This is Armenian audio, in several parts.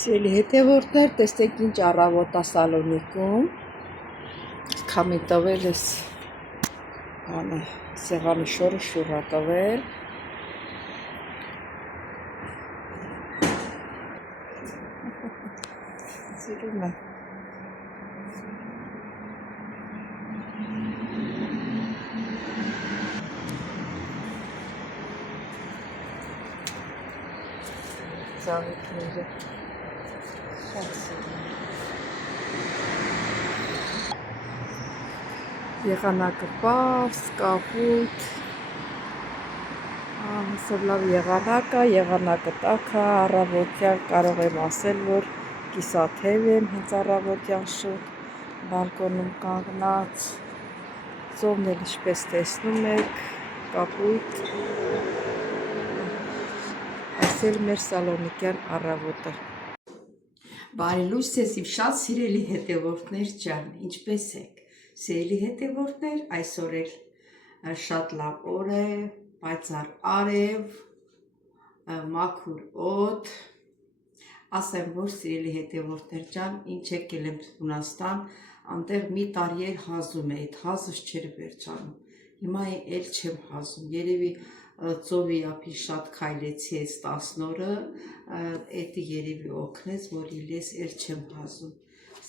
Սիրելի հետևորդներ, տեսեք ինչ առավոտ է Սալոնիկում, քամի տվել ես սեղանի շորը շուռ է տվել, սիրում է, ծաղիկները շատ սիրում է, եղանակը պարզ, կապույտ, հեսով լավ եղանակը տաք է, առավոտյան կարող եմ ասել, որ կիսաթև եմ հենց առավոտյան շուտ, բալկոնում կանգնած, ծովն էլ ինչպես տեսնում եք, կապույտ, այս էլ մեր սալոնիկյան առավոտը։ Բարի լույս ձեզ իմ շատ սիրելի հետևորդներ ջան, ինչպես եք։ Սիրելի հետևորդներ, այսօր էլ շատ լավ օր է, պայծառ արև, մաքուր օդ, ասեմ, որ սիրելի հետևորդներ ջան, ինչ եկել եմ Հունաստան, անտեղ մի տարի էր հազում է, այդ հազս չէր վերջանում, հիմա էլ չեմ հազում, երևի ծովի ափի շատ քայլեցի այս 10 օրը, էդի երևի օգնեց, որ իլես էլ չեմ հազում։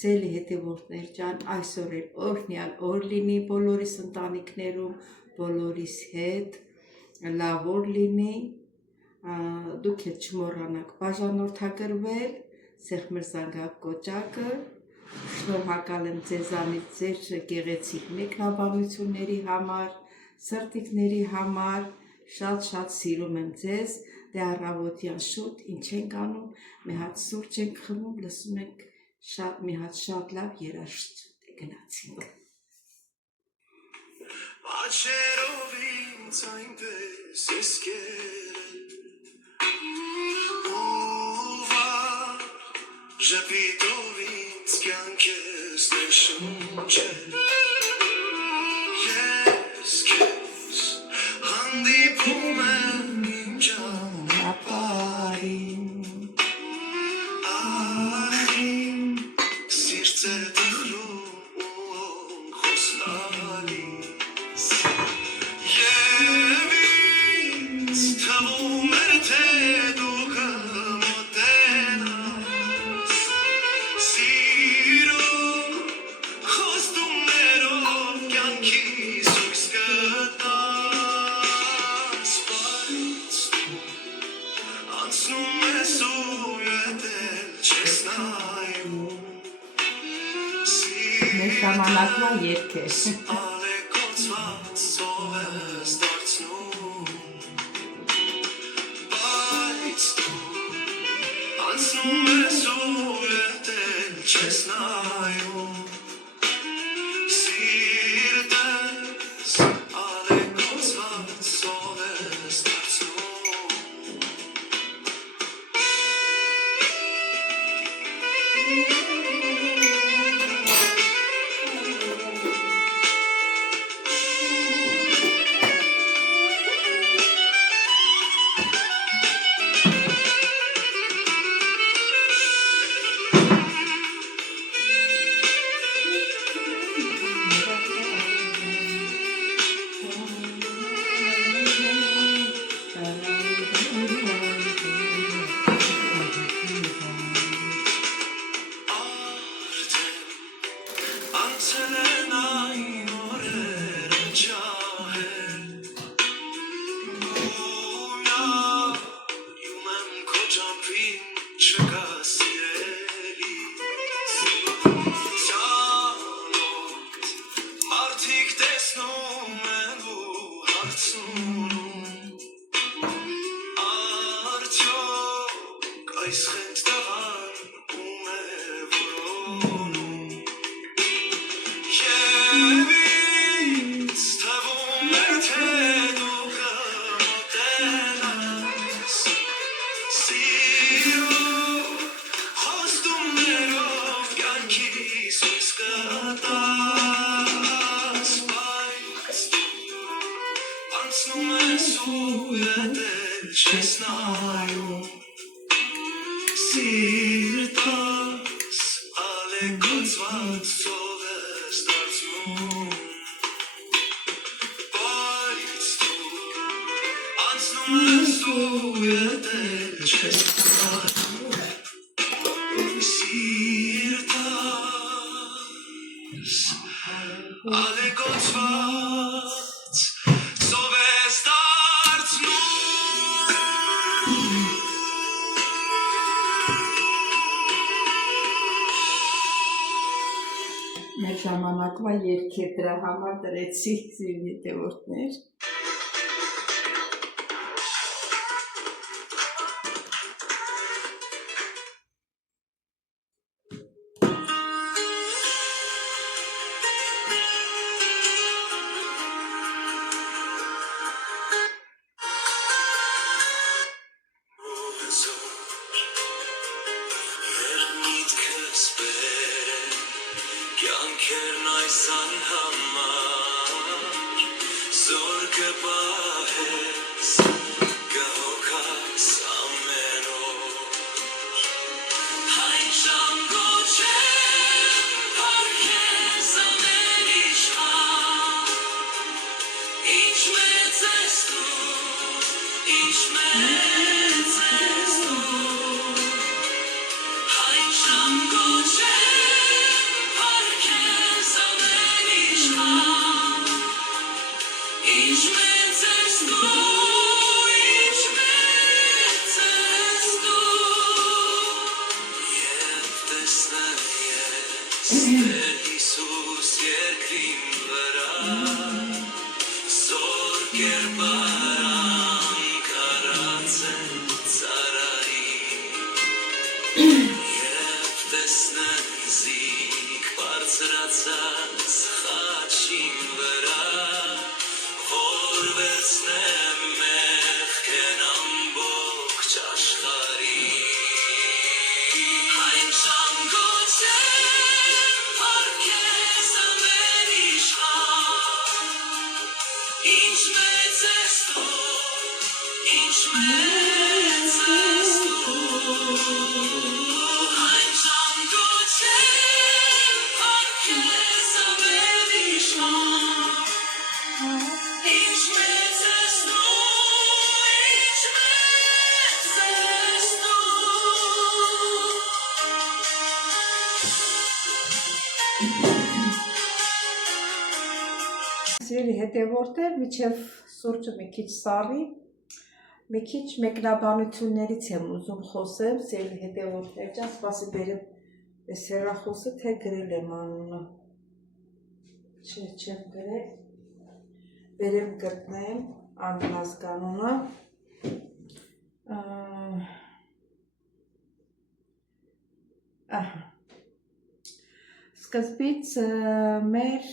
Սիրելի հետևորդներ ջան, այսօր էլ օրհնյալ օր լինի բոլորիս ընտանիքներում, բոլորիս հետ, լավ օր լինի, դուք էլ չմոռանաք բաժանորդագրվել, Սեղմեր զանգակ կոճակը, շնորհակալ եմ ձեզանից ձեր գեղեցիկ մեկնաբանությունների համար, սրտիկների համար, շատ սիրում եմ ձեզ, դե առավոտյան շուտ ինչ ենք անում, մի հատ սուրճ ենք խմում, լսում ենք մի հատ շատ լավ երաժշտ գնացինք։ Աչերով ինձ այնպես ես կերել, ժպիտով ինձ կյանք ես նշուչել, ես քեզ հանդիպում եմ իմ ճանապարհին, ահին սիրտը տխրում ու խոսնալի, և ինձ թվում էր, թե դու կմոտենաս, սիրո խոստումներով կյանքիս հույս կտաս, բայց անցնում ես ու ետ էլ չես նայում, մեր ժամանակվա երգ է, ալեկոծված ծով ես դարձնում, բայց անցնում ես ու ետ էլ չես նայում, սիրտս ալեկոծված ծով ես դարձնում, այս խենթ տղան ում է որոնում, և ինձ թվում էր, թե դու կմոտենաս, սիրո խոստումներով կյանքիս հույս կտաս, բայց անցնում ես ու ետ էլ չես նայում, Սիրտաս ալեկոծված ծով ես դարձնում Բայց դու անցնում ես դու ետել չես Սիրտաս ալեկոծված ծով ես դարձնում Մեր ժամանակվա երգեր դրա համար դրեցի սիրելի հետևորդներ Կյանքերն այս անհամար Զոր կպահես Կհոգաս ամեն օր Այն ժամ գոչեմ Պարքես ամեն իշխան Ինչ մեծ ես դու Ինչ մեծ ես դու Այն ժամ գոչեմ Հիսուս երկրին վրա Զոր կերպարան կարած են ծարայի Եվ տեսնեն զիք բարձրացած խաչին վրա Որ վերցնեմ մեղքեն ամբողջ աշխարհի Այն ժամ գոչեմ Պարքես ամեն իշխան Ինչ մեծ ես դու Ինչ մեծ ես դու Այն ժամ գոչեմ Պարքես ամեն իշխան Ինչ մեծ ես դու Ինչ մեծ ես Սիրելի հետևորդներ, միջև սուրճը մի քիչ սառի, մի քիչ մեկնաբանություններից եմ ուզում խոսեմ, սիրելի հետևորդներ ջան, սպասի բերեմ այս հեռախոսը, թե գրել եմ անունը։ Չեմ գրել։ Բերեմ գտնեմ անհասկանունը։ Ահա։ Սկզբից մեր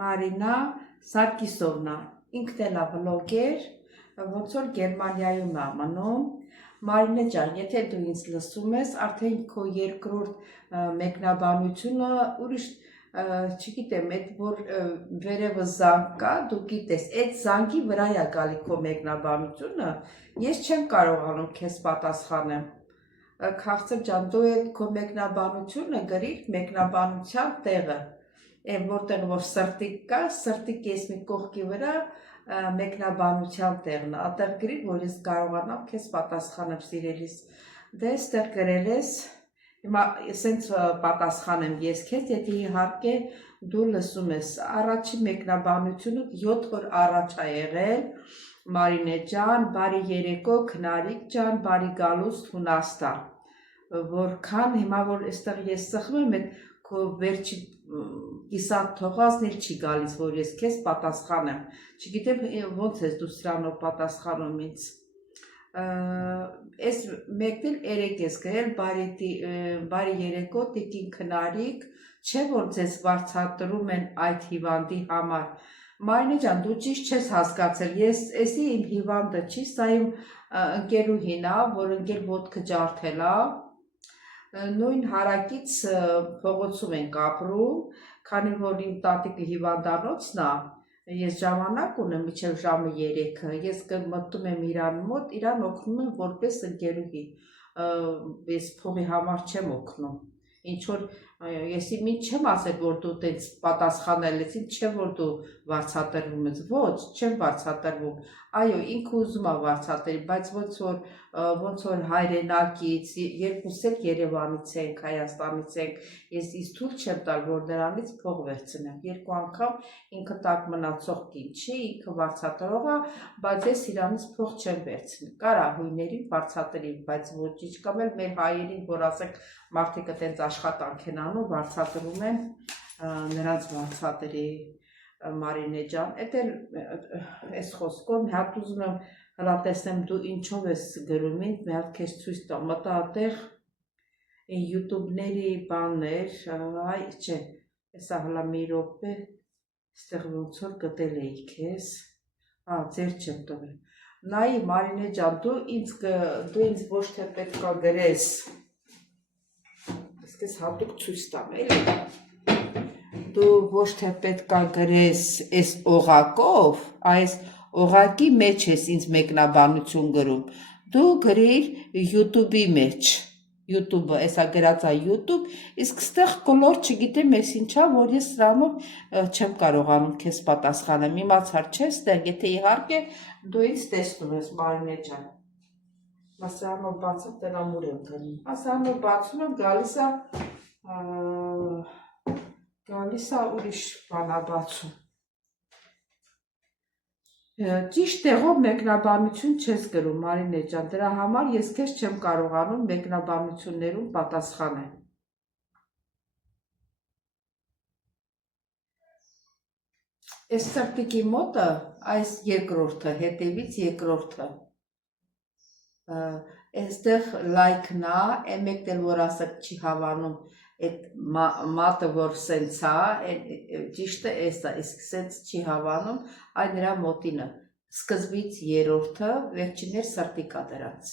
Մարինա Սարգիսովնա, ինքն էլ է վլոգեր, ոնց որ Գերմանիայում է մնում։ Մարինե ջան, եթե դու ինձ լսում ես, արդեն քո երկրորդ մեկնաբանությունը ուրիշ, չգիտեմ, այդ որ վերևը զանգ կա, դու գիտես, այդ զանգի վրա է գալի քո մեկնաբանությունը, ես չեմ կարողանում քեզ պատասխանեմ։ Քաղցր ջան, դու այդ քո մեկնաբանությունը գրիր մեկնաբանության տեղը, այն որտեղ որ սրտիկ կա, սրտի կես մի կողքի վրա մեկնաբանության տեղն է, այդտեղ գրիր, որ ես կարողանամ քեզ պատասխանեմ սիրելիս։ Դե այստեղ գրել ես, հիմա սենց պատասխանեմ ես քեզ, եթե իհարկե դու լսում ես, առաջին մեկնաբանությունը 7 օր առաջ է եղել, Մարինե ջան, բարի երեկո, Քնարիկ ջան, բարի գալուստ Հունաստան, որքան հիմա որ այստեղ ես սխում եմ, այդ քո վերջի կիսատ թողածն էլ չի գալիս, որ ես քեզ պատասխանեմ, չգիտեմ ոնց ես դու սրանով պատասխանում ինձ, այս մեկն էլ երեկ ես գրել, բարի երեկո, տիկին Քնարիկ, չէ որ ձեզ վարձատրում են այդ հիվանդի համար, Մարինե ջան, դու ճիշտ չես հասկացել, ես էսի իմ հիվանդը չի, սա իմ ընկերուհին է, որ ընկեր ոտքը ջարդել է, նույն հարակից փողոցում ենք ապրում, քանի որ իմ տատիկը հիվանդանոցն է, ես ժամանակ ունեմ մինչև ժամը 3-ը, ես մտնում եմ իրան մոտ, իրան օգնում եմ որպես ընկերուհի, ես փողի համար չեմ օգնում, ինչ որ ես ինչ չեմ ասել, որ դու տենց պատասխանել ես, ինչ չէ, որ դու վարձատրվում ես, ոչ, չեմ վարձատրվում, այո, ինքը ուզում է վարձատրի, բայց ոնց որ հայրենակից, երկուս էլ Երևանից ենք, Հայաստանից ենք, ես ինձ թույլ չեմ տալ, որ նրանից փող վերցնեմ, 2 անգամ ինքը տակ մնացող կին չի, ինքը վարձատրող է, բայց ես իրանից փող չեմ վերցնի, կարա հույներին վարձատրի, բայց ոչինչ կամ էլ մեր հայերին, որ ասենք մարդիկը տենց աշխատանք են անում, վարձատրում են, նրանց վարձատրի Մարինե ջան, էդ էլ այս խոսքով մի հատ ուզում եմ հրատեսնեմ դու ինչով ես գրում ինձ, մի հատ քեզ ցույց տամ, մտա այդտեղ YouTube-ների բաններ, այ չէ, հեսա հլա մի րոպե, այստեղ ոնց որ գտել էի քեզ, ձեր չեմ տվել, նայի Մարինե ջան, դու ինձ ոչ թե պետք է գրես, ես հատուկ ցույց տամ, էլի, դու ոչ թե պետք է գրես այս օղակով, այս օղակի մեջ ես ինձ մեկնաբանություն գրում, դու գրիր YouTube-ի մեջ, YouTube-ը, այսա գրած է YouTube, իսկ ստեղ կոլոր չգիտեմ ես ինչա, որ ես սրանով չեմ կարողանում քեզ պատասխանեմ, իմացար չէ, ստեղ, եթե իհարկե դու ինձ տեսնում ես, Մարինե ջան, սրանով բացում տնամուր եմ գնում, սրանով բացում եմ, գալիս է ուրիշ բանաբացում, ճիշտ տեղով մեկնաբանություն չես գրում, Մարինե ջան, դրա համար ես քեզ չեմ կարողանում մեկնաբանություններում պատասխանել։ Այս ծրտիկի մոտը, այս երկրորդը, հետևից երկրորդը, այստեղ լայքն է, մեկն էլ որ ասեք չի հավանում, այդ մատը որ սենց է, ճիշտը էս է, իսկ սենց չի հավանում, այ նրա մոտինը, սկզբից երրորդը, վերջիններ սրտիկա դրանց,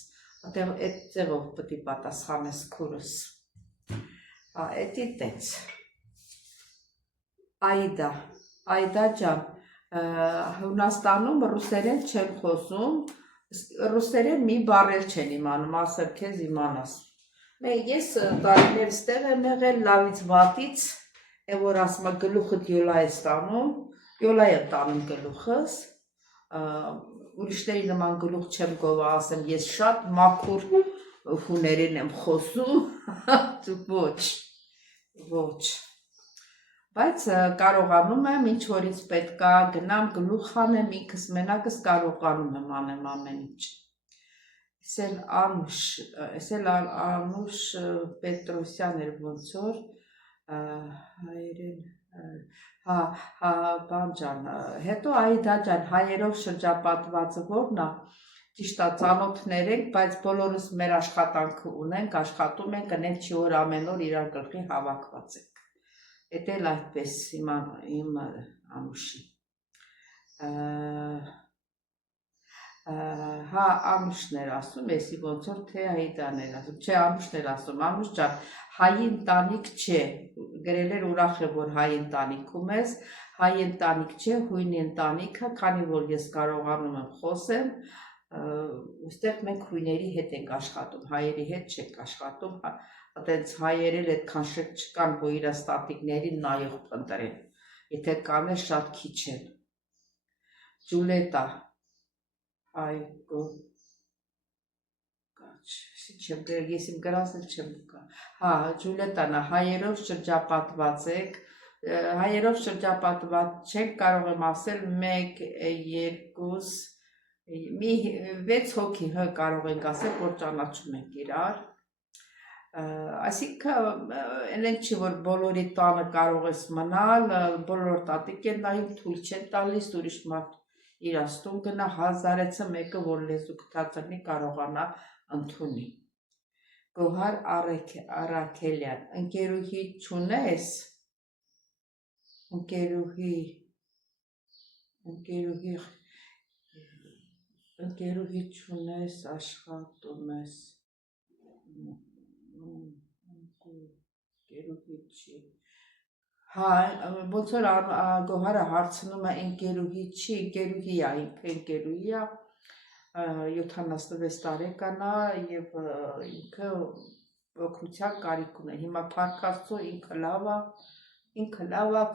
այդ ձևով պտի պատասխանես քուրս, էդի տենց, Այդա ջան, Հունաստանում ռուսերեն չեն խոսում, ռուսերեն մի բառ էլ չեն իմանում, ասել քեզ իմանաս։ Ես տարիներ ստեղ եմ եղել լավից վատից, որ ասում եմ գլուխդ յոլա ես տանում, յոլա եմ տանում գլուխս, ուրիշների նման գլուխ չեմ գովա, ասեմ ես շատ մաքուր հուներեն եմ խոսում, ոչ, բայց կարողանում եմ, ինչ որ ինձ պետք է գնամ գլուխ անեմ, ինքս մենակս կարողանում եմ անեմ ամեն ինչ։ Ես էլ Անուշ Պետրոսյան էր ոնց որ, հայերեն, բան ջան, հետո Այդա ջան, հայերով շրջապատվածը որն է, ճիշտ է ծանոթներ ենք, բայց բոլորս մեր աշխատանքը ունենք, աշխատում ենք, ընենք չի որ ամեն օր իրար գլխի հավաքված ենք։ Էդ էլ այդպես իմ Անուշի, Անուշն էր ասում, եսի ոնց որ թե Այդան էր ասում, չէ Անուշն էր ասում, Անուշ ջան, հայի ընտանիք չէ, գրել էր ուրախ է, որ հայի ընտանիքում ես, հայի ընտանիք չէ, հույնի ընտանիքը, քանի որ ես կարողանում եմ խոսեմ, ուստեղ մենք հույների հետ ենք աշխատում, հայերի հետ չենք աշխատում, այդենց հայեր էլ այդքան շետ չկան, որ իր ստատիկներին նայող պընտրեն, եթե կան էլ շատ քիչ են։ Ջուլետա, այգո, ես իմ գրած էլ չեմ կա, Ջուլետան, հայերով շրջապատված եք, հայերով շրջապատված չենք, կարող եմ ասել 1, 2, մի 6 հոգի կարող ենք ասել, որ ճանաչում ենք իրար, այսինքն ենք չի, որ բոլորի տանը կարող ես մնալ, բոլոր տատիկ են նայում, թույլ չեն տալիս, ուրիշ մարդ իր աստուն գնա, հազարեցը մեկը, որ լեզու կթածրնի կարողանա ընդունի։ Գոհար Առաքելյան, ընկերուհի չունես, ընկերուհի չունես, աշխատում ես, ընկերուհի չի, Հա, ոնց որ Գոհարը հարցնում է ընկերուհի չի, ընկերուհի է, ինքը ընկերուհի է, 76 տարեկան է եւ ինքը օգնության կարիք ունի։ Հիմա փառք Աստծո ինքը լավ է,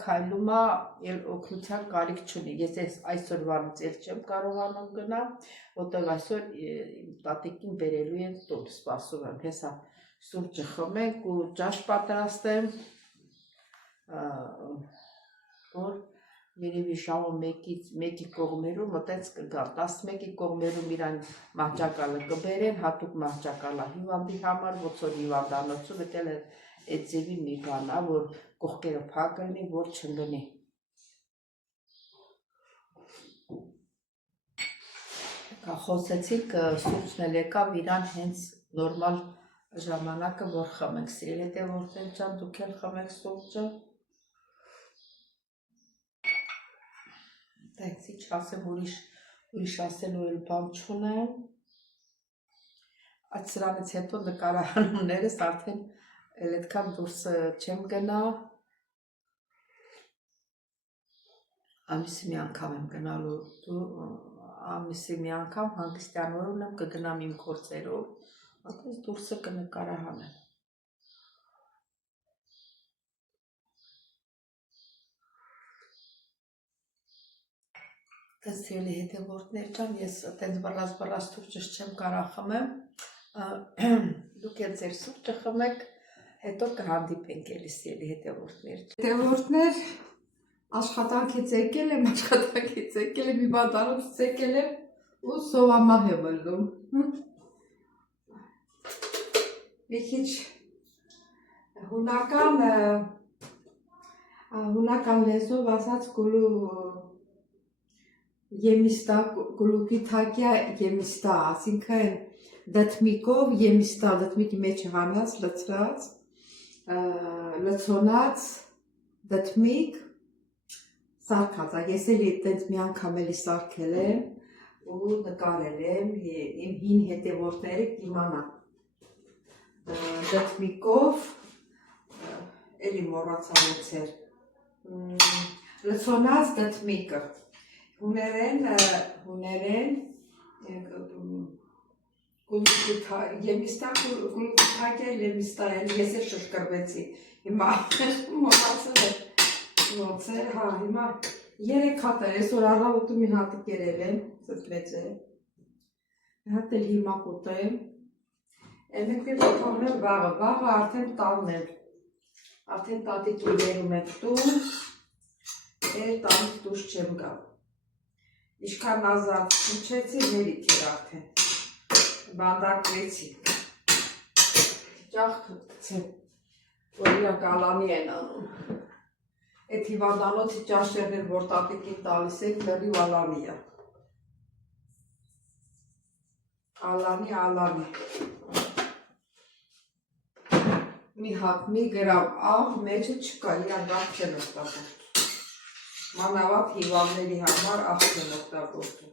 քայլում է, էլ օգնության կարիք չունի։ Ես այսօրվանից էլ չեմ կարողանում գնալ, որտեղ այսօր իմ տատիկին բերելու են տուն, սպասում եմ, հեսա սուրճը խմենք ու ճաշ պատրաստեմ, որ երևի ժամը 1-ի կողմերում մտենց կգամ, 11-ի կողմերում իրան մահճակալը կբերեն, հատուկ մահճակալա հիվանդի համար, ոնց որ հիվանդանոցում էտել է այդ ձևի մի բան է, որ կողքերը փակ լինի, որ չընկնի։ Խոսեցինք, սուրճն էլ եկավ իրան հենց նորմալ ժամանակը, որ խմենք, սիրելի հետևորդներ ջան, դուք էլ խմեք սուրճը։ Տենց ինչ ասեմ, ուրիշ ասելու էլ բան չունեմ։ Այդ սրանից հետո նկարահանումներս արդեն էլ այդքան դուրս չեմ գնա։ Ամիսի մի անգամ եմ գնալու, ամիսի մի անգամ հանգստյան օրն եմ կգնամ իմ գործերով, այդպես դուրսը կնկարահանեմ։ Սիրելի հետևորդներ ջան, ես այտենց բռած սուրճը չեմ կարող խմեմ, դուք էլ ձեր սուրճը խմեք, հետո կհանդիպենք էլի սիրելի հետևորդներ։ Հետևորդներ, աշխատանքից եկել եմ, հիվանդանոցից եկել եմ ու սովամահ եմ ըլլում։ Մի քիչ հունական լեզվով ասած գլուկիթակիա եմիստա, ասինքն դդմիկով եմիստա, դդմիկի մեջ հանած, լցրած, լցոնած, դդմիկ, սարքած, ես էլ այդպես մի անգամ էլի սարքել եմ ու նկարել եմ, իմ հին հետևորդները կիմանան, դդմիկով, էլի մոռացա ոնց էր, լցոնած դդմիկը, հուներեն եմիստա գլուկիթակիա եմիստա, ես էլ շշկրվեցի, հիմա մոռացել եմ ոնց էր, հա, հիմա 3 հատ էր, այսօր առավոտը մի հատ կերել եմ, սենց մեծ է, մի հատ էլ հիմա կուտեմ, մեկ էլ կթողնեմ վաղը արդեն տանն եմ, արդեն տատիկի բերում եմ տուն, տանից դուրս չեմ գալ, ինչքան ազատ մուչեցի, հերիք էր արդեն, բանդակվեցի, ճախ կծեմ, որ իրանք ալանի են անում, այդ հիվանդանոցի ճաշերներ, որ տատիկին տալիս եք, լրիվ ալանի է, ալանի, մի հատ, մի գրամ աղ մեջը չկա, իրանք աղ չեն օգտագործում, մանավանդ հիվանդների համար աղ չեն օգտագործում,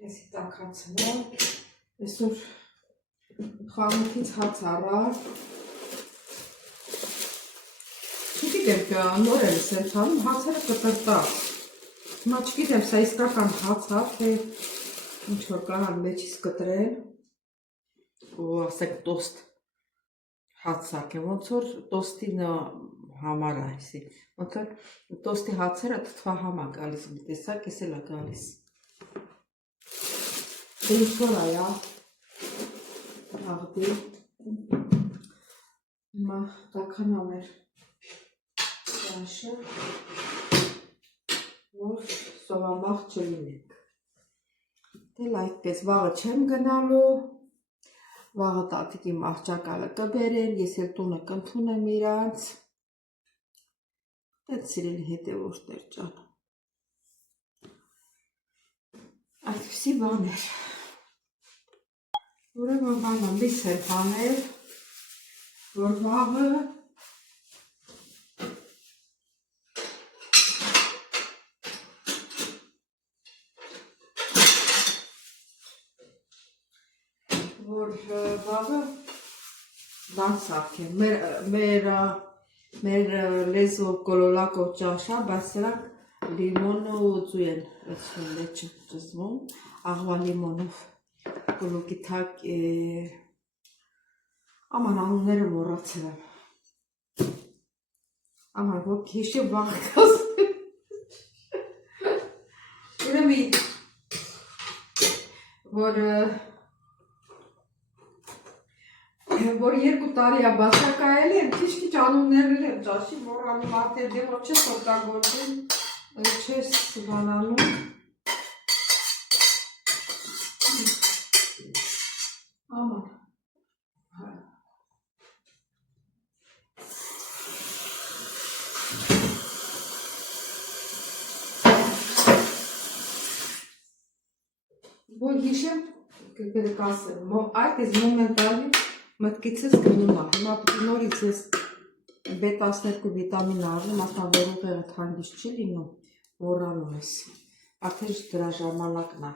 Եսի տաքացնեմ, այսօր խանութից հաց առար, չգիտեմ նոր եմ սենց անում, հացերը կտրտած, հիմա չգիտեմ սա իսկական հաց է, թե ինչ որ կանան մեջից կտրեն, ու ասենք տոստ հաց սարքեմ, ոնց որ տոստի համար այսի, ոնց որ տոստի հացերը թթվահամ է գալիս, մի տեսակ ես էլ է գալիս, ինչ որ այա, աղդի, հիմա տաքանամ էր ճաշը, որ սովամահ չլինենք, դել այդպես վաղը չեմ գնալու, վաղը տատիկի մահճակալը կբերեն, ես էլ տունը կընդունեմ իրանց, այդ սիրելի հետևորդներ ջան, այդպիսի բաներ, ուրեմն բանը լիս եմ հանել, որ վաղը Բան սարքեմ, մեր լեզվով կոլոլակով ճաշա, բայց սրանք լիմոնը ու ձու են էցվում լեչը ճզվում, աղվա լիմոնով, կոլոկի թակ, աման անունները մոռացել եմ, աման ոք հիշի բաղկաս, ուրեմն, որ 2 տարի է բացակայել եմ, քիչ անուններն եմ ճաշի, մոռանում արդեն դե որ չես օգտագործում, չես բանանում։ Աման։ Որ հիշեմ, կգրկասեմ, այդ ես մոմենտալի մտքիցս գնում է, հիմա պիտի նորից ես B12 վիտամին առնում, ասմա որ ուղեղդ հանգիստ չի լինում, որանում ես, արդեն դրա ժամանակն է,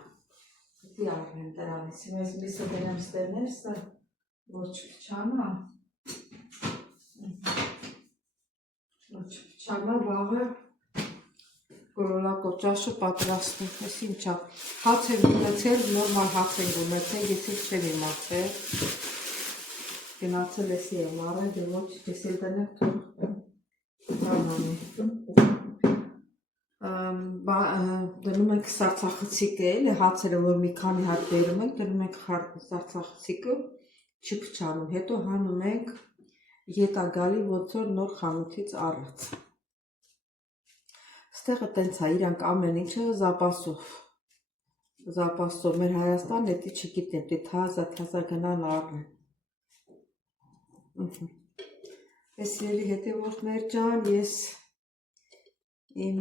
պիտի առնեմ դրանից, հիմա ես միսը դենեմ ստերներսը, որ չփչանա, վաղը կոլոլակով ճաշը պատրաստում, ես ինչա, հաց եմ ունեցել, նորմալ հաց եմ ունեցել, ես էլ չեմ իմացել, գնացել էսի եմ առել, դե ոչ, ես էլ դնեք թող դնում ենք սարցախցիկը էլ, հացերը, որ մի քանի հատ բերում ենք, դնում ենք սարցախցիկը, չփչանում, հետո հանում ենք ետագալի, ոնց որ նոր խանութից առած։ Ստեղը տենց է, իրանք ամեն ինչը զապասով, մեր Հայաստան էտի չգիտեմ, դե թազա գնան առնեն։ Ես սիրելի հետևորդներ ջան, ես իմ